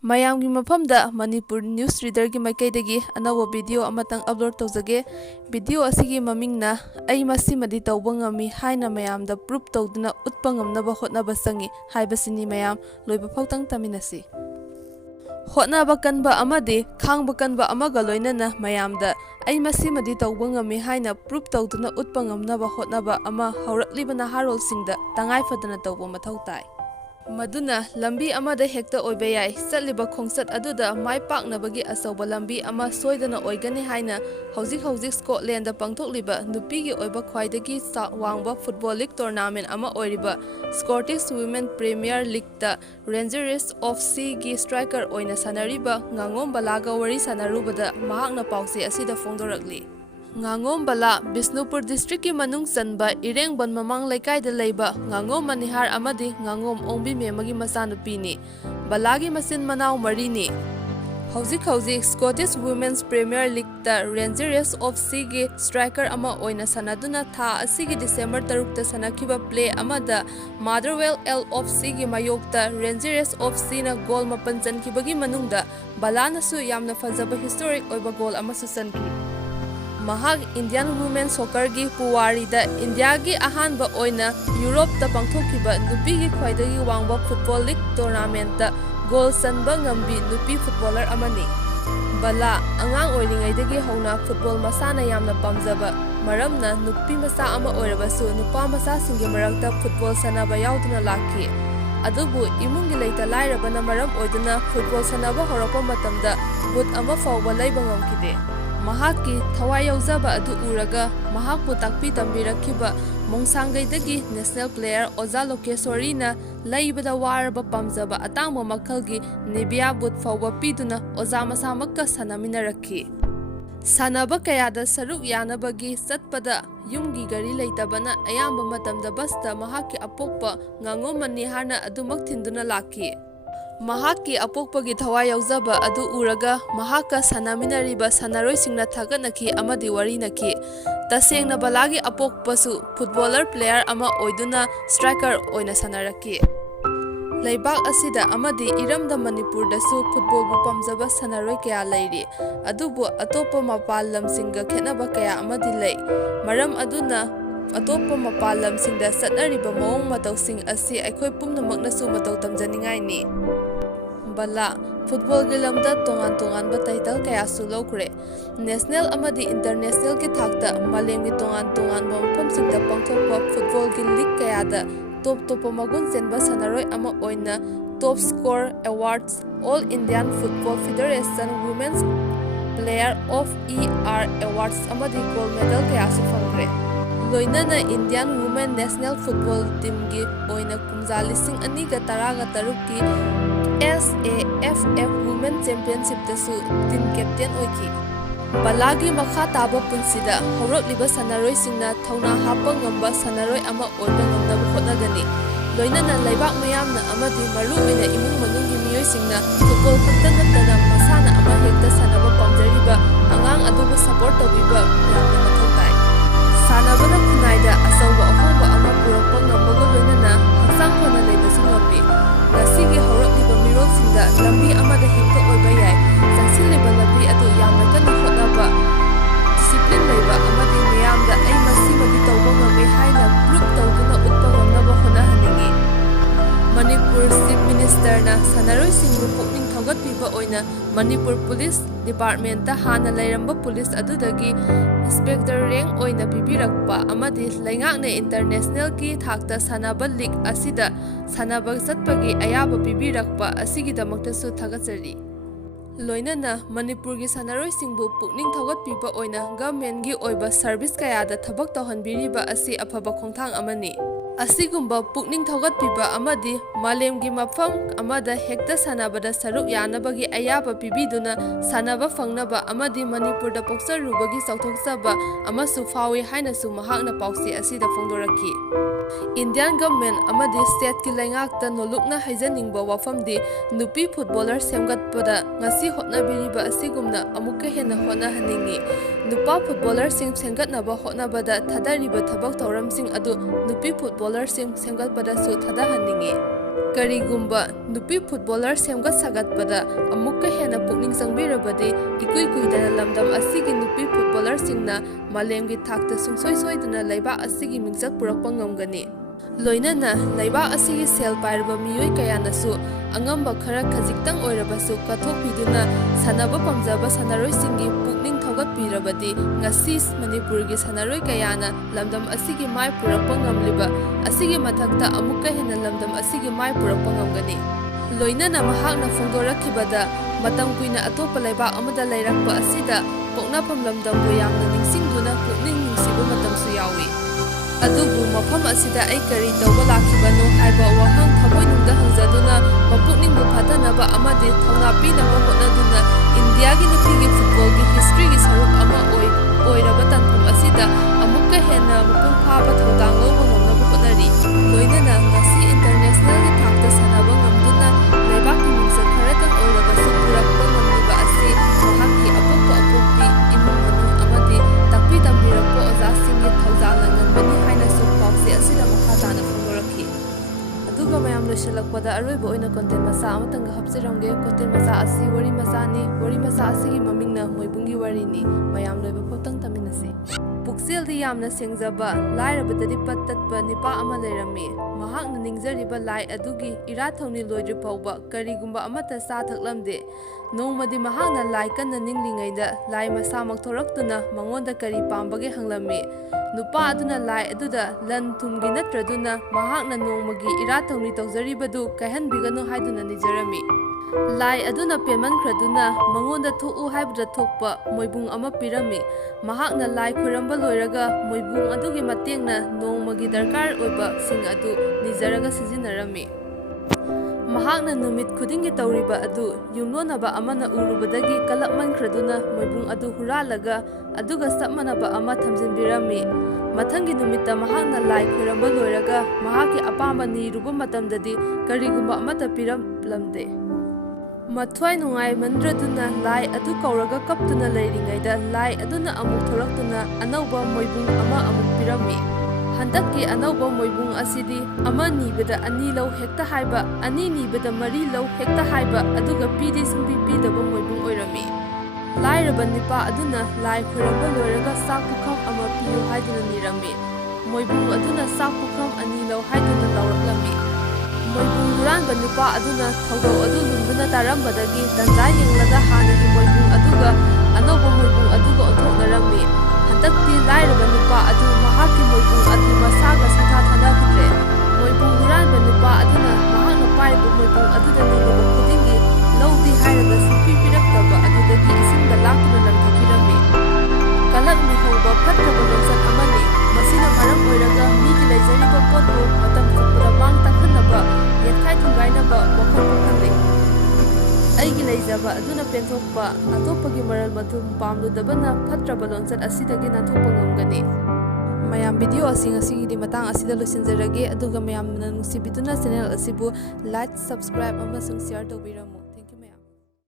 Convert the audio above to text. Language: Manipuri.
ꯃꯌꯥꯝꯒꯤ ꯃꯐꯝꯗ ꯃꯅꯤꯄꯨꯔ ꯅ꯭ꯌꯨꯁ ꯔꯤꯗꯔꯒꯤ ꯃꯥꯏꯀꯩꯗꯒꯤ ꯑꯅꯧꯕ ꯚꯤꯗꯤꯑꯣ ꯑꯃꯇꯪ ꯑꯞꯂꯣꯗ ꯇꯧꯖꯒꯦ꯫ ꯚꯤꯗꯤꯑꯣ ꯑꯁꯤꯒꯤ ꯃꯃꯤꯡꯅ "ꯑꯩ ꯃꯁꯤꯃꯗꯤ ꯇꯧꯕ ꯉꯝꯃꯤ" ꯍꯥꯏꯅ ꯃꯌꯥꯝꯗ ꯄ꯭ꯔꯨꯞ ꯇꯧꯗꯨꯅ ꯎꯠꯄ ꯉꯝꯅꯕ ꯍꯣꯠꯅꯕ ꯆꯪꯏ ꯍꯥꯏꯕꯁꯤꯅꯤ꯫ ꯃꯌꯥꯝ ꯂꯣꯏꯕ ꯐꯥꯎꯇꯪ ꯇꯥꯃꯤꯟꯅꯁꯤ꯫ ꯍꯣꯠꯅꯕ ꯀꯟꯕ ꯑꯃꯗꯤ ꯈꯥꯡꯕ ꯀꯟꯕ ꯑꯃꯒ ꯂꯣꯏꯅꯅ ꯃꯌꯥꯝꯗ "ꯑꯩ ꯃꯁꯤꯃꯗꯤ ꯇꯧꯕ ꯉꯝꯃꯤ" ꯍꯥꯏꯅ ꯄ꯭ꯔꯨꯞ ꯇꯧꯗꯨꯅ ꯎꯠꯄ ꯉꯝꯅꯕ ꯍꯣꯠꯅꯕ ꯑꯃ ꯍꯧꯔꯛꯂꯤꯕ ꯅꯍꯥꯔꯣꯜꯁꯤꯡꯗ ꯇꯉꯥꯏꯐꯗꯅ ꯇꯧꯕ ꯃꯊꯧ ꯇꯥꯏ꯫ ꯃꯗꯨꯅ ꯂꯝꯕꯤ ꯑꯃꯗ ꯍꯦꯛꯇ ꯑꯣꯏꯕ ꯌꯥꯏ꯫ ꯆꯠꯂꯤꯕ ꯈꯣꯡꯆꯠ ꯑꯗꯨꯗ ꯃꯥꯏ ꯄꯥꯛꯅꯕꯒꯤ ꯑꯆꯧꯕ ꯂꯝꯕꯤ ꯑꯃ ꯁꯣꯏꯗꯅ ꯑꯣꯏꯒꯅꯤ ꯍꯥꯏꯅ ꯍꯧꯖꯤꯛ ꯁ꯭ꯀꯣꯠꯂꯦꯟꯗ ꯄꯥꯡꯊꯣꯛꯂꯤꯕ ꯅꯨꯄꯤꯒꯤ ꯑꯣꯏꯕ ꯈ꯭ꯋꯥꯏꯗꯒꯤ ꯋꯥꯡꯕ ꯐꯨꯠꯕꯣꯜ ꯂꯤꯒ ꯇꯣꯔꯅꯥꯃꯦꯟ ꯑꯃ ꯑꯣꯏꯔꯤꯕ ꯁ꯭ꯀꯣꯇꯤꯁ ꯋꯤꯃꯦꯟ ꯄ꯭ꯔꯤꯃꯤꯌꯔ ꯂꯤꯒꯇ ꯔꯦꯟꯖꯔꯁ ꯑꯣꯐ ꯁꯤꯒꯤ ꯁ꯭ꯇ꯭ꯔꯥꯏꯀꯔ ꯑꯣꯏꯅ ꯁꯥꯟꯅꯔꯤꯕ ꯉꯥꯉꯣꯝ ꯕꯂꯥꯒ ꯋꯥꯔꯤ ꯁꯥꯟꯅꯔꯨꯕꯗ ꯃꯍꯥꯛꯅ ꯄꯥꯎꯆꯦ ꯑꯁꯤꯗ ꯐꯣꯡꯗꯣꯔꯛꯂꯤ꯫ ꯉꯥꯉꯣꯝ ꯕꯂꯥ ꯕꯤꯁꯅꯨꯄꯨꯔ ꯗꯤꯁꯇ꯭ꯔꯤꯛꯀꯤ ꯃꯅꯨꯡ ꯆꯟꯕ ꯏꯔꯦꯡꯕꯟ ꯃꯃꯥꯡ ꯂꯩꯀꯥꯏꯗ ꯂꯩꯕ ꯉꯥꯉꯣꯝ ꯃꯅꯤꯍꯥꯔ ꯑꯃꯗꯤ ꯉꯥꯉꯣꯝ ꯑꯣꯡꯕꯤ ꯃꯦꯝꯃꯒꯤ ꯃꯆꯥꯅꯨꯄꯤꯅꯤ꯫ ꯕꯂꯥꯒꯤ ꯃꯆꯤꯟ ꯃꯅꯥꯎ ꯃꯔꯤꯅꯤ꯫ ꯍꯧꯖꯤꯛ ꯁ꯭ꯀꯣꯇꯤꯁ ꯋꯤꯃꯦꯟꯁ ꯄ꯭ꯔꯤꯃꯤꯌꯔ ꯂꯤꯒꯇ ꯔꯦꯟꯖꯔꯁ ꯑꯣꯐ ꯁꯤꯒꯤ ꯁ꯭ꯇ꯭ꯔꯥꯏꯀꯔ ꯑꯃ ꯑꯣꯏꯅ ꯁꯥꯟꯅꯗꯨꯅ ꯊꯥ ꯑꯁꯤꯒꯤ ꯗꯤꯁꯦꯝꯕꯔ 6ꯇ ꯁꯥꯟꯅꯈꯤꯕ ꯄ꯭ꯂꯦ ꯑꯃꯗ ꯃꯥꯗꯔꯋꯦꯜ ꯑꯦꯜ ꯑꯣꯐ ꯁꯤꯒꯤ ꯃꯥꯌꯣꯛꯇ ꯔꯦꯟꯖꯔꯁ ꯑꯣꯐ ꯁꯤꯅ ꯒꯣꯜ 9 ꯆꯟꯈꯤꯕꯒꯤ ꯃꯅꯨꯡꯗ ꯕꯂꯥꯅꯁꯨ ꯌꯥꯝꯅ ꯐꯖꯕ ꯍꯤꯁꯇꯣꯔꯤꯛ ꯑꯣꯏꯕ ꯒꯣꯜ ꯑꯃꯁꯨ ꯆꯟꯈꯤ꯫ ꯃꯍꯥꯛ ꯏꯟꯗꯤꯌꯟ ꯋꯨꯃꯦꯟ ꯁꯣꯀꯔꯒꯤ ꯄꯨꯋꯥꯔꯤꯗ ꯏꯟꯗꯤꯌꯥꯒꯤ ꯑꯍꯥꯟꯕ ꯑꯣꯏꯅ ꯌꯨꯔꯣꯞꯇ ꯄꯥꯡꯊꯣꯛꯈꯤꯕ ꯅꯨꯄꯤꯒꯤ ꯈ꯭ꯋꯥꯏꯗꯒꯤ ꯋꯥꯡꯕ ꯐꯨꯠꯕꯣꯜ ꯂꯤꯒ ꯇꯣꯔꯅꯥꯃꯦꯟꯇ ꯒꯣꯜ ꯆꯟꯕ ꯉꯝꯕꯤ ꯅꯨꯄꯤ ꯐꯨꯠꯕꯣꯂꯔ ꯑꯃꯅꯤ꯫ ꯕꯂꯥ ꯑꯉꯥꯡ ꯑꯣꯏꯔꯤꯉꯩꯗꯒꯤ ꯍꯧꯅ ꯐꯨꯠꯕꯣꯜ ꯃꯁꯥꯟꯅ ꯌꯥꯝꯅ ꯄꯥꯝꯖꯕ ꯃꯔꯝꯅ ꯅꯨꯄꯤ ꯃꯆꯥ ꯑꯃ ꯑꯣꯏꯔꯕꯁꯨ ꯅꯨꯄꯥ ꯃꯆꯥꯁꯤꯡꯒꯤ ꯃꯔꯛꯇ ꯐꯨꯠꯕꯣꯜ ꯁꯥꯟꯅꯕ ꯌꯥꯎꯗꯨꯅ ꯂꯥꯛꯈꯤ꯫ ꯑꯗꯨꯕꯨ ꯏꯃꯨꯡꯒꯤ ꯂꯩꯇ ꯂꯥꯏꯔꯕꯅ ꯃꯔꯝ ꯑꯣꯏꯗꯨꯅ ꯐꯨꯠꯕꯣꯜ ꯁꯥꯟꯅꯕ ꯍꯧꯔꯛꯄ ꯃꯇꯝꯗ ꯕꯨꯠ ꯑꯃ ꯐꯥꯎꯕ ꯂꯩꯕ ꯉꯝꯈꯤꯗꯦ꯫ ꯃꯍꯥꯛꯀꯤ ꯊꯋꯥꯏ ꯌꯥꯎꯖꯕ ꯑꯗꯨ ꯎꯔꯒ ꯃꯍꯥꯛꯄꯨ ꯇꯥꯛꯄꯤ ꯇꯝꯕꯤꯔꯛꯈꯤꯕ ꯃꯣꯡꯁꯥꯡꯒꯩꯗꯒꯤ ꯅꯦꯁꯅꯦꯜ ꯄ꯭ꯂꯦꯌꯔ ꯑꯣꯖꯥ ꯂꯣꯀꯦꯁ꯭ꯋꯥꯔꯤꯅ ꯂꯩꯕꯗ ꯋꯥꯔꯕ ꯄꯥꯝꯖꯕ ꯑꯇꯥꯡꯕ ꯃꯈꯜꯒꯤ ꯅꯤꯚꯤꯌꯥ ꯕꯨꯠ ꯐꯥꯎꯕ ꯄꯤꯗꯨꯅ ꯑꯣꯖꯥ ꯃꯁꯥꯃꯛꯀ ꯁꯥꯟꯅꯃꯤꯟꯅꯔꯛꯈꯤ꯫ ꯁꯥꯟꯅꯕ ꯀꯌꯥꯗ ꯁꯔꯨꯛ ꯌꯥꯅꯕꯒꯤ ꯆꯠꯄꯗ ꯌꯨꯝꯒꯤ ꯒꯥꯔꯤ ꯂꯩꯇꯕꯅ ꯑꯌꯥꯝꯕ ꯃꯇꯝꯗ ꯕꯁꯇ ꯃꯍꯥꯛꯀꯤ ꯑꯄꯣꯛꯄ ꯉꯥꯉꯣꯝ ꯃꯅꯤꯍꯥꯔꯅ ꯑꯗꯨꯃꯛ ꯊꯤꯟꯗꯨꯅ ꯂꯥꯛꯈꯤ꯫ ꯃꯍꯥꯛꯀꯤ ꯑꯄꯣꯛꯄꯒꯤ ꯊꯋꯥꯏ ꯌꯥꯎꯖꯕ ꯑꯗꯨ ꯎꯔꯒ ꯃꯍꯥꯛꯀ ꯁꯥꯟꯅꯃꯤꯟꯅꯔꯤꯕ ꯁꯥꯟꯅꯔꯣꯏꯁꯤꯡꯅ ꯊꯥꯒꯠꯅꯈꯤ ꯑꯃꯗꯤ ꯋꯥꯔꯤꯅꯈꯤ꯫ ꯇꯁꯦꯡꯅ ꯕꯂꯥꯒꯤ ꯑꯄꯣꯛꯄꯁꯨ ꯐꯨꯠꯕꯣꯂꯔ ꯄ꯭ꯂꯦꯌꯔ ꯑꯃ ꯑꯣꯏꯗꯨꯅ ꯁ꯭ꯇ꯭ꯔꯥꯏꯀꯔ ꯑꯣꯏꯅ ꯁꯥꯟꯅꯔꯛꯈꯤ꯫ ꯂꯩꯕꯥꯛ ꯑꯁꯤꯗ ꯑꯃꯗꯤ ꯏꯔꯝꯗꯝ ꯃꯅꯤꯄꯨꯔꯗꯁꯨ ꯐꯨꯠꯕꯣꯜꯕꯨ ꯄꯥꯝꯖꯕ ꯁꯥꯟꯅꯔꯣꯏ ꯀꯌꯥ ꯂꯩꯔꯤ꯫ ꯑꯗꯨꯕꯨ ꯑꯇꯣꯞꯄ ꯃꯄꯥꯟ ꯂꯝꯁꯤꯡꯒ ꯈꯦꯠꯅꯕ ꯀꯌꯥ ꯑꯃꯗꯤ ꯂꯩ꯫ ꯃꯔꯝ ꯑꯗꯨꯅ ꯑꯇꯣꯞꯄ ꯃꯄꯥꯟ ꯂꯝꯁꯤꯡꯗ ꯆꯠꯅꯔꯤꯕ ꯃꯑꯣꯡ ꯃꯇꯧꯁꯤꯡ ꯑꯁꯤ ꯑꯩꯈꯣꯏ ꯄꯨꯝꯅꯃꯛꯅꯁꯨ ꯃꯇꯧ ꯇꯝꯖꯅꯤꯡꯉꯥꯏꯅꯤ꯫ ꯕꯂꯥ ꯐꯨꯠꯕꯣꯜꯒꯤ ꯂꯝꯗ ꯇꯣꯉꯥꯟ ꯇꯣꯉꯥꯟꯕ ꯇꯥꯏꯇꯜ ꯀꯌꯥꯁꯨ ꯂꯧꯈ꯭ꯔꯦ꯫ ꯅꯦꯁꯅꯦꯜ ꯑꯃꯗꯤ ꯏꯟꯇꯔꯅꯦꯁꯅꯦꯜꯒꯤ ꯊꯥꯛꯇ ꯃꯥꯂꯦꯝꯒꯤ ꯇꯣꯉꯥꯟ ꯇꯣꯉꯥꯟꯕ ꯃꯐꯝꯁꯤꯡꯗ ꯄꯥꯡꯊꯣꯛꯄ ꯐꯨꯠꯕꯣꯜꯒꯤ ꯂꯤꯒ ꯀꯌꯥꯗ ꯇꯣꯞ ꯇꯣꯞꯄ ꯃꯒꯨꯟ ꯆꯦꯟꯕ ꯁꯥꯟꯅꯔꯣꯏ ꯑꯃ ꯑꯣꯏꯅ top scorer awards, all Indian football federation women's player of year. Awards ꯑꯃꯗꯤ ꯒꯣꯜꯗ ꯃꯦꯗꯜ ꯀꯌꯥꯁꯨ ꯐꯪꯈ꯭ꯔꯦ꯫ ꯂꯣꯏꯅꯅ ꯏꯟꯗꯤꯌꯟ ꯋꯨꯃꯦꯟ ꯅꯦꯁꯅꯦꯜ ꯐꯨꯠꯕꯣꯜ ꯇꯤꯝꯒꯤ ꯑꯣꯏꯅ ꯀꯨꯝꯖꯥ 2013ꯀꯤ SAFF ꯋꯨꯃꯦꯟ ꯆꯦꯝꯄꯤꯌꯟꯁꯤꯞꯇꯁꯨ ꯇꯤꯝ ꯀꯦꯞꯇꯦꯟ ꯑꯣꯏꯈꯤ꯫ ꯕꯂꯥꯒꯤ ꯃꯈꯥ ꯇꯥꯕ ꯄꯨꯟꯁꯤꯗ ꯍꯧꯔꯛꯂꯤꯕ ꯁꯥꯟꯅꯔꯣꯏꯁꯤꯡꯅ ꯊꯧꯅꯥ ꯍꯥꯞꯄ ꯉꯝꯕ ꯁꯥꯟꯅꯔꯣꯏ ꯑꯃ ꯑꯣꯏꯕ ꯉꯝꯅꯕ ꯍꯣꯠꯅꯒꯅꯤ꯫ ꯂꯣꯏꯅꯅ ꯂꯩꯕꯥꯛ ꯃꯤꯌꯥꯝꯅ ꯑꯃꯗꯤ ꯃꯔꯨꯑꯣꯏꯅ ꯏꯃꯨꯡ ꯃꯅꯨꯡꯒꯤ ꯃꯤꯑꯣꯏꯁꯤꯡꯅ ꯐꯨꯠꯕꯣꯜ ꯈꯛꯇ ꯅꯠꯇꯅ ꯃꯁꯥꯟꯅ ꯑꯃ ꯍꯦꯛꯇ ꯁꯥꯟꯅꯕ ꯄꯥꯝꯖꯔꯤꯕ ꯑꯉꯥꯡ ꯑꯗꯨꯕꯨ ꯁꯄꯣꯔꯠ ꯇꯧꯕꯤꯕ ꯌꯥꯝꯅ ꯃꯊꯧ ꯇꯥꯏ꯫ ꯁꯥꯟꯅꯕꯅ ꯈꯨꯟꯅꯥꯏꯗ ꯑꯆꯧꯕ ꯑꯍꯣꯡꯕ ꯑꯃ ꯄꯨꯔꯛꯄ ꯉꯝꯕꯒ ꯂꯣꯏꯅꯅ ꯍꯛꯆꯥꯡ ꯐꯅ ꯂꯩꯕꯁꯨ ꯉꯝꯃꯤ꯫ ꯉꯁꯤꯒꯤ ꯍꯧꯔꯛꯂꯤꯕ ꯃꯤꯔꯣꯜꯁꯤꯡꯗ ꯂꯝꯕꯤ ꯑꯃꯗ ꯍꯦꯛꯇ ꯑꯣꯏꯕ ꯌꯥꯏ꯫ ꯆꯪꯁꯤꯜꯂꯤꯕ ꯂꯝꯕꯤ ꯑꯗꯨ ꯌꯥꯝꯅ ꯀꯟꯅ ꯍꯣꯠꯅꯕ, ꯗꯤꯁꯤꯄ꯭ꯂꯤꯟ ꯂꯩꯕ ꯑꯃꯗꯤ ꯃꯤꯌꯥꯝꯗ "ꯑꯩ ꯃꯁꯤꯃꯗꯤ ꯇꯧꯕ ꯉꯝꯃꯤ" ꯍꯥꯏꯅ ꯄ꯭ꯔꯨꯞ ꯇꯧꯗꯨꯅ ꯎꯠꯄ ꯉꯝꯅꯕ ꯍꯣꯠꯅꯍꯟꯅꯤꯡꯉꯤ꯫ ꯃꯅꯤꯄꯨꯔ ꯆꯤꯐ ꯃꯤꯅꯤꯁꯇꯔꯅ ꯁꯥꯟꯅꯔꯣꯏꯁꯤꯡꯕꯨ ꯄꯨꯛꯅꯤꯡ ꯊꯧꯒꯠꯄꯤꯕ ꯑꯣꯏꯅ ꯃꯅꯤꯄꯨꯔ ꯄꯨꯂꯤꯁ ꯗꯤꯄꯥꯔꯠꯃꯦꯟꯇ ꯍꯥꯟꯅ ꯂꯩꯔꯝꯕ ꯄꯨꯂꯤꯁ ꯑꯗꯨꯗꯒꯤ ꯏꯟꯁꯄꯦꯛꯇꯔ ꯔꯦꯡꯛ ꯑꯣꯏꯅ ꯄꯤꯕꯤꯔꯛꯄ ꯑꯃꯗꯤ ꯂꯩꯉꯥꯛꯅ ꯏꯟꯇꯔꯅꯦꯁꯅꯦꯜꯒꯤ ꯊꯥꯛꯇ ꯁꯥꯟꯅꯕ ꯂꯤꯒ ꯑꯁꯤꯗ ꯁꯥꯟꯅꯕ ꯆꯠꯄꯒꯤ ꯑꯌꯥꯕ ꯄꯤꯕꯤꯔꯛꯄ ꯑꯁꯤꯒꯤꯗꯃꯛꯇꯁꯨ ꯊꯥꯒꯠꯆꯔꯤ꯫ ꯂꯣꯏꯅꯅ ꯃꯅꯤꯄꯨꯔꯒꯤ ꯁꯥꯟꯅꯔꯣꯏꯁꯤꯡꯕꯨ ꯄꯨꯛꯅꯤꯡ ꯊꯧꯒꯠꯄꯤꯕ ꯑꯣꯏꯅ ꯒꯚꯔꯟꯃꯦꯟꯠꯒꯤ ꯑꯣꯏꯕ ꯁꯔꯚꯤꯁ ꯀꯌꯥꯗ ꯊꯕꯛ ꯇꯧꯍꯟꯕꯤꯔꯤꯕ ꯑꯁꯤ ꯑꯐꯕ ꯈꯣꯡꯊꯥꯡ ꯑꯃꯅꯤ꯫ ꯑꯁꯤꯒꯨꯝꯕ ꯄꯨꯛꯅꯤꯡ ꯊꯧꯒꯠꯄꯤꯕ ꯑꯃꯗꯤ ꯃꯥꯂꯦꯝꯒꯤ ꯃꯐꯝ ꯑꯃꯗ ꯍꯦꯛꯇ ꯁꯥꯟꯅꯕꯗ ꯁꯔꯨꯛ ꯌꯥꯅꯕꯒꯤ ꯑꯌꯥꯕ ꯄꯤꯕꯤꯗꯨꯅ ꯁꯥꯟꯅꯕ ꯐꯪꯅꯕ ꯑꯃꯗꯤ ꯃꯅꯤꯄꯨꯔꯗ ꯄꯣꯛꯆꯔꯨꯕꯒꯤ ꯆꯥꯎꯊꯣꯛꯆꯕ ꯑꯃꯁꯨ ꯐꯥꯎꯏ ꯍꯥꯏꯅꯁꯨ ꯃꯍꯥꯛꯅ ꯄꯥꯎꯆꯦ ꯑꯁꯤꯗ ꯐꯣꯡꯗꯣꯔꯛꯈꯤ꯫ ꯏꯟꯗꯤꯌꯟ ꯒꯚꯔꯟꯃꯦꯟꯠ ꯑꯃꯗꯤ ꯁ꯭ꯇꯦꯠꯀꯤ ꯂꯩꯉꯥꯛꯇ ꯅꯣꯂꯨꯛꯅ ꯍꯥꯏꯖꯅꯤꯡꯕ ꯋꯥꯐꯝꯗꯤ ꯅꯨꯄꯤ ꯐꯨꯠꯕꯣꯂꯔ ꯁꯦꯝꯒꯠꯄꯗ ꯉꯁꯤ ꯍꯣꯠꯅꯕꯤꯔꯤꯕ ꯑꯁꯤꯒꯨꯝꯅ ꯑꯃꯨꯛꯀ ꯍꯦꯟꯅ ꯍꯣꯠꯅꯍꯟꯅꯤꯡꯉꯤ꯫ ꯅꯨꯄꯥ ꯐꯨꯠꯕꯣꯂꯔꯁꯤꯡ ꯁꯦꯝꯒꯠꯅꯕ ꯍꯣꯠꯅꯕꯗ ꯊꯥꯗꯔꯤꯕ ꯊꯕꯛ ꯊꯧꯔꯝꯁꯤꯡ ꯑꯗꯨ ꯅꯨꯄꯤ ꯐꯨꯠꯕꯣꯂꯔꯁꯤꯡ ꯁꯦꯝꯒꯠꯄꯗꯁꯨ ꯊꯥꯗꯍꯟꯅꯤꯡꯉꯤ꯫ ꯀꯔꯤꯒꯨꯝꯕ ꯅꯨꯄꯤ ꯐꯨꯠꯕꯣꯂꯔ ꯁꯦꯝꯒꯠ ꯁꯥꯒꯠꯄꯗ ꯑꯃꯨꯛꯀ ꯍꯦꯟꯅ ꯄꯨꯛꯅꯤꯡ ꯆꯪꯕꯤꯔꯕꯗꯤ ꯏꯀꯨꯏ ꯀꯨꯏꯗꯅ ꯂꯝꯗꯝ ꯑꯁꯤꯒꯤ ꯅꯨꯄꯤ ꯐꯨꯠꯕꯣꯂꯔꯁꯤꯡꯅ ꯃꯥꯂꯦꯝꯒꯤ ꯊꯥꯛꯇ ꯁꯨꯡꯁꯣꯏ ꯁꯣꯏꯗꯅ ꯂꯩꯕꯥꯛ ꯑꯁꯤꯒꯤ ꯃꯤꯡꯆꯠ ꯄꯨꯔꯛꯄ ꯉꯝꯒꯅꯤ꯫ ꯂꯣꯏꯅꯅ ꯂꯩꯕꯥꯛ ꯑꯁꯤꯒꯤ ꯁꯦꯜ ꯄꯥꯏꯔꯕ ꯃꯤꯑꯣꯏ ꯀꯌꯥꯅꯁꯨ ꯑꯉꯝꯕ ꯈꯔ ꯈꯖꯤꯛꯇꯪ ꯑꯣꯏꯔꯕꯁꯨ ꯀꯠꯊꯣꯛꯄꯤꯗꯨꯅ ꯁꯥꯟꯅꯕ ꯄꯥꯝꯖꯕ ꯁꯥꯟꯅꯔꯣꯏꯁꯤꯡꯒꯤ ꯄꯨꯛꯅꯤꯡ ꯊꯧꯒꯠꯄꯤꯔꯕꯗꯤ ꯉꯁꯤ ꯃꯅꯤꯄꯨꯔꯒꯤ ꯁꯥꯟꯅꯔꯣꯏ ꯀꯌꯥꯅ ꯂꯝꯗꯝ ꯑꯁꯤꯒꯤ ꯃꯥꯏ ꯄꯨꯔꯛꯄ ꯉꯝꯂꯤꯕ ꯑꯁꯤꯒꯤ ꯃꯊꯛꯇ ꯑꯃꯨꯛꯀ ꯍꯦꯟꯅ ꯂꯝꯗꯝ ꯑꯁꯤꯒꯤ ꯃꯥꯏ ꯄꯨꯔꯛꯄ ꯉꯝꯒꯅꯤ꯫ ꯂꯣꯏꯅꯅ ꯃꯍꯥꯛꯅ ꯐꯣꯡꯗꯣꯔꯛꯈꯤꯕꯗ ꯑꯃꯇꯪ ꯀꯨꯏꯅ ꯑꯇꯣꯞꯄ ꯂꯩꯕꯥꯛ ꯑꯃꯗ ꯂꯩꯔꯛꯄ ꯑꯁꯤꯗ ꯄꯣꯛꯅꯐꯝ ꯂꯝꯗꯝꯕꯨ ꯌꯥꯝꯅ ꯅꯤꯡꯁꯤꯡꯗꯨꯅ ꯄꯨꯛꯅꯤꯡ ꯅꯨꯡꯁꯤꯕ ꯃꯇꯝꯁꯨ ꯌꯥꯎꯏ꯫ ꯑꯗꯨꯕꯨ ꯃꯐꯝ ꯑꯁꯤꯗ ꯑꯩ ꯀꯔꯤ ꯇꯧꯕ ꯂꯥꯛꯈꯤꯕꯅꯣ ꯍꯥꯏꯕ ꯋꯥꯍꯪ ꯊꯃꯣꯏꯅꯨꯡꯗ ꯍꯪꯖꯗꯨꯅ ꯃꯄꯨꯛꯅꯤꯡꯕꯨ ꯐꯥꯊꯅꯕ ꯑꯃꯗꯤ ꯊꯧꯅꯥ ꯄꯤꯅꯕ ꯍꯣꯠꯅꯗꯨꯅ ꯏꯟꯗꯤꯌꯥꯒꯤ ꯅꯨꯄꯤꯒꯤ ꯐꯨꯠꯕꯣꯜꯒꯤ ꯍꯤꯁꯇ꯭ꯔꯤꯒꯤ ꯁꯔꯨꯛ ꯑꯃ ꯑꯣꯏꯔꯕ ꯇꯥꯟꯐꯝ ꯑꯁꯤꯗ ꯑꯃꯨꯛꯀ ꯍꯦꯟꯅ ꯃꯄꯨꯡ ꯐꯥꯕ ꯊꯧꯗꯥꯡ ꯂꯧꯕ ꯉꯝꯅꯕ ꯍꯣꯠꯅꯔꯤ꯫ ꯂꯣꯏꯅꯅ ꯉꯁꯤ ꯏꯟꯇꯔꯅꯦꯁꯅꯦꯜꯒꯤ ꯊꯥꯛꯇ ꯁꯥꯟꯅꯕ ꯉꯝꯗꯨꯅ ꯂꯩꯕꯥꯛꯀꯤ ꯃꯤꯡꯆꯠ ꯈꯔꯇꯪ ꯑꯣꯏꯔꯕꯁꯨ ꯄꯨꯔꯛꯄ ꯉꯝꯂꯤꯕ ꯑꯁꯤ ꯃꯍꯥꯛꯀꯤ ꯑꯄꯣꯛꯄ ꯑꯄꯣꯛꯄꯤ ꯏꯃꯨꯡ ꯃꯅꯨꯡ ꯑꯃꯗꯤ ꯇꯥꯛꯄꯤ ꯇꯝꯕꯤꯔꯛꯄ ꯑꯣꯖꯥꯁꯤꯡꯒꯤ ꯊꯧꯖꯥꯜꯅ ꯉꯝꯕꯅꯤ ꯍꯥꯏꯅꯁꯨ ꯄꯥꯎꯆꯦ ꯑꯁꯤꯗ ꯃꯈꯥ ꯇꯥꯅ ꯐꯣꯡꯗꯣꯔꯛꯈꯤ꯫ ꯑꯗꯨꯒ ꯃꯌꯥꯝ ꯂꯣꯏꯁꯤꯜꯂꯛꯄꯗ ꯑꯔꯣꯏꯕ ꯑꯣꯏꯅ ꯀꯣꯟꯇꯦꯟ ꯃꯆꯥ ꯑꯃꯇꯪꯒ ꯍꯥꯞꯆꯔꯝꯒꯦ꯫ ꯀꯣꯟꯇꯦꯟ ꯃꯆꯥ ꯑꯁꯤ ꯋꯥꯔꯤ ꯃꯆꯥꯅꯤ꯫ ꯋꯥꯔꯤ ꯃꯆꯥ ꯑꯁꯤꯒꯤ ꯃꯃꯤꯡꯅ ꯃꯣꯏꯕꯨꯡꯒꯤ ꯋꯥꯔꯤꯅꯤ꯫ ꯃꯌꯥꯝ ꯂꯣꯏꯕ ꯐꯥꯎꯇꯪ ꯇꯥꯃꯤꯟꯅꯁꯤ꯫ ꯄꯨꯛꯆꯦꯜꯗꯤ ꯌꯥꯝꯅ ꯁꯦꯡꯖꯕ ꯂꯥꯏꯔꯕꯗꯗꯤ ꯄꯠ ꯇꯠꯄ ꯅꯤꯄꯥ ꯑꯃ ꯂꯩꯔꯝꯃꯤ꯫ ꯃꯍꯥꯛꯅ ꯅꯤꯡꯖꯔꯤꯕ ꯂꯥꯏ ꯑꯗꯨꯒꯤ ꯏꯔꯥꯠ-ꯊꯧꯅꯤ ꯂꯣꯏꯗ꯭ꯔꯤ ꯐꯥꯎꯕ ꯀꯔꯤꯒꯨꯝꯕ ꯑꯃꯠꯇ ꯆꯥ ꯊꯛꯂꯝꯗꯦ꯫ ꯅꯣꯡꯃꯗꯤ ꯃꯍꯥꯛꯅ ꯂꯥꯏ ꯀꯟꯅ ꯅꯤꯡꯂꯤꯉꯩꯗ ꯂꯥꯏ ꯃꯁꯥꯃꯛ ꯊꯣꯔꯛꯇꯨꯅ ꯃꯉꯣꯟꯗ ꯀꯔꯤ ꯄꯥꯝꯕꯒꯦ ꯍꯪꯂꯝꯃꯤ꯫ ꯅꯨꯄꯥ ꯑꯗꯨꯅ ꯂꯥꯏ ꯑꯗꯨꯗ ꯂꯟ ꯊꯨꯝꯒꯤ ꯅꯠꯇ꯭ꯔꯗꯨꯅ ꯃꯍꯥꯛꯅ ꯅꯣꯡꯃꯒꯤ ꯏꯔꯥꯠ-ꯊꯧꯅꯤ ꯇꯧꯖꯔꯤꯕꯗꯨ ꯀꯥꯏꯍꯟꯕꯤꯒꯅꯨ ꯍꯥꯏꯗꯨꯅ ꯅꯤꯖꯔꯝꯃꯤ꯫ ꯂꯥꯏ ꯑꯗꯨꯅ ꯄꯦꯟꯃꯟꯈ꯭ꯔꯗꯨꯅ ꯃꯉꯣꯟꯗ ꯊꯣꯛꯎ ꯍꯥꯏꯕꯗ ꯊꯣꯛꯄ ꯃꯣꯏꯕꯨꯡ ꯑꯃ ꯄꯤꯔꯝꯃꯤ꯫ ꯃꯍꯥꯛꯅ ꯂꯥꯏ ꯈꯣꯏꯔꯝꯕ ꯂꯣꯏꯔꯒ ꯃꯣꯏꯕꯨꯡ ꯑꯗꯨꯒꯤ ꯃꯇꯦꯡꯅ ꯅꯣꯡꯃꯒꯤ ꯗꯔꯀꯥꯔ ꯑꯣꯏꯕꯁꯤꯡ ꯑꯗꯨ ꯅꯤꯖꯔꯒ ꯁꯤꯖꯤꯟꯅꯔꯝꯃꯤ꯫ ꯃꯍꯥꯛꯅ ꯅꯨꯃꯤꯠ ꯈꯨꯗꯤꯡꯒꯤ ꯇꯧꯔꯤꯕ ꯑꯗꯨ ꯌꯨꯝꯂꯣꯟꯅꯕ ꯑꯃꯅ ꯎꯔꯨꯕꯗꯒꯤ ꯀꯜꯂꯛꯃꯟꯈ꯭ꯔꯗꯨꯅ ꯃꯣꯏꯕꯨꯡ ꯑꯗꯨ ꯍꯨꯔꯥꯜꯂꯒ ꯑꯗꯨꯒ ꯆꯞ ꯃꯥꯟꯅꯕ ꯑꯃ ꯊꯝꯖꯤꯟꯕꯤꯔꯝꯃꯤ꯫ ꯃꯊꯪꯒꯤ ꯅꯨꯃꯤꯠꯇ ꯃꯍꯥꯛꯅ ꯂꯥꯏ ꯈꯣꯏꯔꯝꯕ ꯂꯣꯏꯔꯒ ꯃꯍꯥꯛꯀꯤ ꯑꯄꯥꯝꯕ ꯅꯤꯔꯨꯕ ꯃꯇꯝꯗꯗꯤ ꯀꯔꯤꯒꯨꯝꯕ ꯑꯃꯠꯇ ꯄꯤꯔꯝꯂꯝꯗꯦ꯫ ꯃꯊ꯭ꯋꯥꯏ ꯅꯨꯡꯉꯥꯏꯃꯟꯗ꯭ꯔꯗꯨꯅ ꯂꯥꯏ ꯑꯗꯨ ꯀꯧꯔꯒ ꯀꯞꯇꯨꯅ ꯂꯩꯔꯤꯉꯩꯗ ꯂꯥꯏ ꯑꯗꯨꯅ ꯑꯃꯨꯛ ꯊꯣꯔꯛꯇꯨꯅ ꯑꯅꯧꯕ ꯃꯣꯏꯕꯨꯡ ꯑꯃ ꯑꯃꯨꯛ ꯄꯤꯔꯝꯃꯤ꯫ ꯍꯟꯗꯛꯀꯤ ꯑꯅꯧꯕ ꯃꯣꯏꯕꯨꯡ ꯑꯁꯤꯗꯤ ꯑꯃ ꯅꯤꯕꯗ 2 ꯂꯧ ꯍꯦꯛꯇ ꯍꯥꯏꯕ, 2 ꯅꯤꯕꯗ 4 ꯂꯧ ꯍꯦꯛꯇ ꯍꯥꯏꯕ, ꯑꯗꯨꯒ ꯄꯤꯗꯤ ꯁꯨꯡꯄꯤ ꯄꯤꯗꯕ ꯃꯣꯏꯕꯨꯡ ꯑꯣꯏꯔꯝꯃꯤ꯫ ꯂꯥꯏꯔꯕ ꯅꯤꯄꯥ ꯑꯗꯨꯅ ꯂꯥꯏ ꯈꯣꯏꯔꯝꯕ ꯂꯣꯏꯔꯒ ꯆꯥꯛ ꯄꯨꯈꯝ ꯑꯃ ꯄꯤꯌꯨ ꯍꯥꯏꯗꯨꯅ ꯅꯤꯔꯝꯃꯤ꯫ ꯃꯣꯏꯕꯨꯡ ꯑꯗꯨꯅ ꯆꯥꯛ ꯄꯨꯈꯝ 2 ꯂꯧ ꯍꯥꯏꯗꯨꯅ ꯂꯧꯔꯛꯂꯝꯃꯤ꯫ ꯃꯣꯏꯕꯨꯡ ꯍꯨꯔꯥꯟꯕ ꯅꯨꯄꯥ ꯑꯗꯨꯅ ꯊꯧꯗꯣꯛ ꯑꯗꯨ ꯂꯨꯝꯗꯨꯅ ꯇꯥꯔꯝꯕꯗꯒꯤ ꯇꯟꯖꯥ ꯌꯦꯡꯂꯒ ꯍꯥꯟꯅꯒꯤ ꯃꯣꯏꯕꯨꯡ ꯑꯗꯨꯒ ꯑꯅꯧꯕ ꯃꯣꯏꯕꯨꯡ ꯑꯗꯨꯒ ꯑꯣꯟꯊꯣꯛꯅꯔꯝꯃꯤ꯫ ꯍꯟꯗꯛꯇꯤ ꯂꯥꯏꯔꯕ ꯅꯨꯄꯥ ꯑꯗꯨ ꯃꯍꯥꯛꯀꯤ ꯃꯣꯏꯕꯨꯡ ꯑꯗꯨ ꯃꯁꯥꯒ ꯁꯨꯡꯊꯥ ꯊꯥꯅꯈꯤꯗ꯭ꯔꯦ꯫ ꯃꯣꯏꯕꯨꯡ ꯍꯨꯔꯥꯟꯕ ꯅꯨꯄꯥ ꯑꯗꯨꯅ ꯃꯍꯥꯛꯅ ꯄꯥꯏꯔꯤꯕ ꯃꯣꯏꯕꯨꯡ ꯑꯗꯨꯗ ꯅꯤꯔꯨꯕ ꯈꯨꯗꯤꯡꯒꯤ ꯂꯧꯗꯤ ꯍꯥꯏꯔꯒ ꯁꯨꯡꯄꯤ ꯄꯤꯔꯛꯇꯕ ꯑꯗꯨꯗꯒꯤ ꯏꯁꯤꯡꯗ ꯂꯥꯛꯇꯨꯅ ꯂꯪꯊꯣꯛꯈꯤꯔꯝꯃꯤ꯫ ꯀꯂꯛ-ꯃꯤꯍꯧꯕ ꯐꯠꯇ꯭ꯔꯕ ꯂꯣꯟꯆꯠ ꯑꯃꯅꯤ꯫ ꯃꯁꯤꯅ ꯃꯔꯝ ꯑꯣꯏꯔꯒ ꯃꯤꯒꯤ ꯂꯩꯖꯔꯤꯕ ꯄꯣꯠꯄꯨ ꯃꯇꯝ ꯆꯨꯞꯄꯗ ꯃꯥꯡ ꯇꯥꯛꯍꯟꯅꯕ, ꯌꯦꯠꯈꯥꯏ-ꯊꯤꯟꯒꯥꯏꯅꯕ ꯋꯥꯈꯜ ꯄꯣꯛꯍꯜꯂꯤ꯫ ꯑꯩꯒꯤ ꯂꯩꯖꯕ ꯑꯗꯨꯅ ꯄꯦꯟꯊꯣꯛꯄ, ꯑꯇꯣꯞꯄꯒꯤ ꯃꯔꯜ ꯃꯊꯨꯝ ꯄꯥꯝꯂꯨꯗꯕꯅ ꯐꯠꯇ꯭ꯔꯕ ꯂꯣꯟꯆꯠ ꯑꯁꯤꯗꯒꯤ ꯅꯥꯟꯊꯣꯛꯄ ꯉꯝꯒꯅꯤ꯫ ꯃꯌꯥꯝ ꯚꯤꯗꯤꯑꯣ ꯑꯁꯤ ꯉꯁꯤꯒꯤꯗꯤ ꯃꯇꯥꯡ ꯑꯁꯤꯗ ꯂꯣꯏꯁꯤꯟꯖꯔꯒꯦ꯫ ꯑꯗꯨꯒ ꯃꯌꯥꯝꯅ ꯅꯨꯡꯁꯤꯕꯤꯗꯨꯅ ꯆꯦꯅꯦꯜ ꯑꯁꯤꯕꯨ ꯂꯥꯏꯛ, ꯁꯕꯁꯀ꯭ꯔꯥꯏꯕ ꯑꯃꯁꯨꯡ ꯁꯦꯌꯔ ꯇꯧꯕꯤꯔꯝꯃꯨ꯫